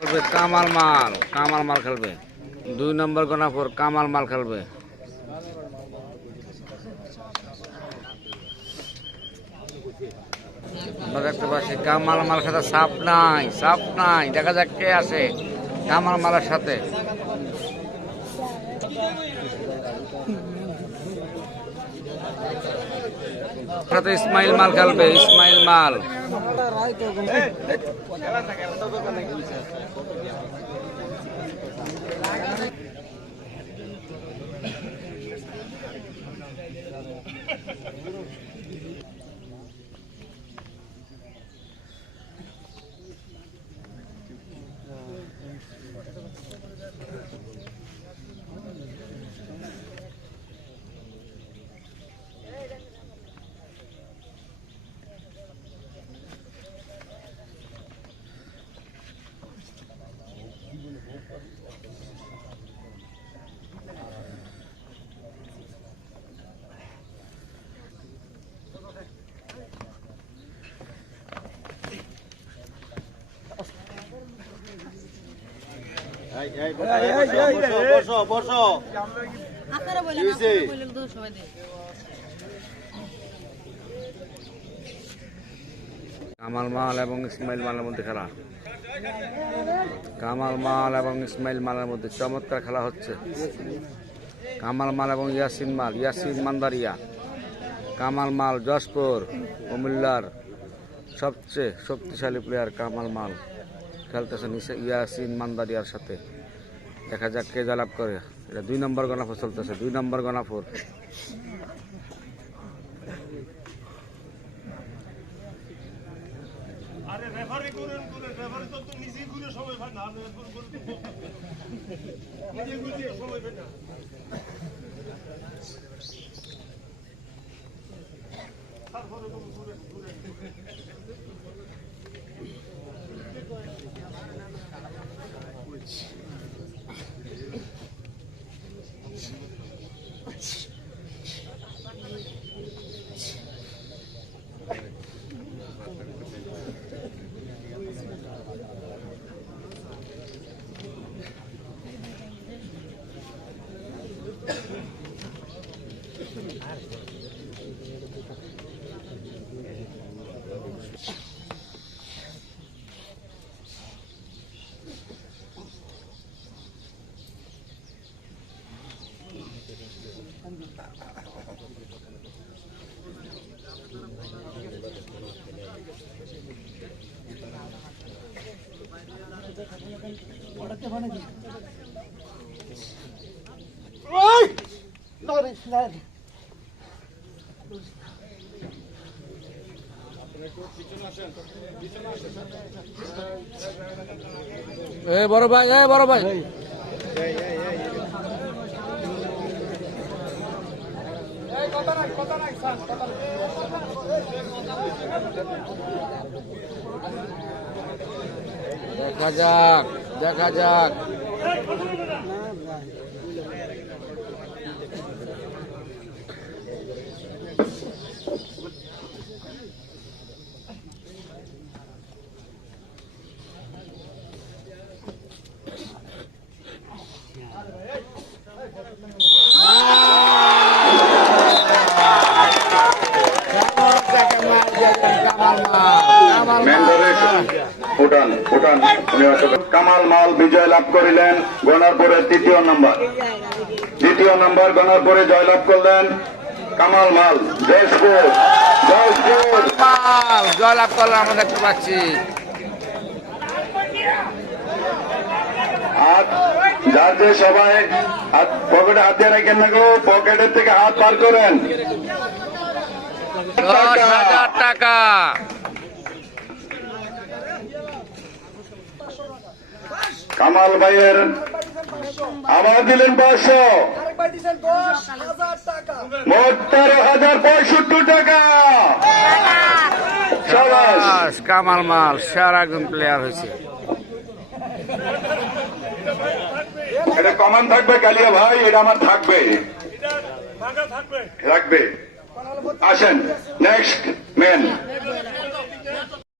খেলবে, কামাল মাল কামাল মাল খেলবে। দুই নম্বর গনাপুর কামাল মাল খেলবে। দেখতে পাচ্ছি, কামাল মাল খেতে সাপ নাই সাপ নাই। দেখা যাক কে আছে কামাল মালের সাথে। সাথে ইসমাইল মাল খেলবে ইসমাইল মাল আপনারা বলেন কামাল মাল এবং ইসমাইল মালের মধ্যে খেলা। কামাল মাল এবং ইসমাইল মালের মধ্যে চমৎকার খেলা হচ্ছে। কামাল মাল এবং ইয়াসিন মাল ইয়াসিন মান্দারিয়া। কামাল মাল যশপুর কুমিল্লার সবচেয়ে শক্তিশালী প্লেয়ার কামাল মাল। খেলতেছেন ইসা- ইয়াসিন মান্দারিয়ার সাথে। দেখা যাক কে জয়লাভ করে। এটা দুই নম্বর গণাফর চলতেছে, দুই নম্বর গণাফর। আরে এ বড় ভাই এ বড় ভাই। দেখা যাক। দেখা যাক। উঠান উঠান কামাল মাল বিজয় লাভ করিলেন গণারপুরের তৃতীয় নম্বর। দ্বিতীয় নম্বর গণারপুরে জয়লাভ করলেন কামাল মাল। জয়পুর জয়পুর মাল জয়লাভ করলে আমরা দেখতে পাচ্ছি। হাত যার যে সবাই পকেটে হাত রাখেন না গো পকেটের থেকে হাত পার করেন। টাকা। কামাল ভাইয়ের আবার দিলেন পাঁচশো। মোট তেরো হাজার পঁয়ষট্টি টাকা। কামাল মাল সেরা একজন প্লেয়ার হয়েছে। এটা কমান থাকবে কালিয়া ভাই এটা আমার থাকবে। থাকবে রাখবে। আসেন নেক্সট মেন বলেন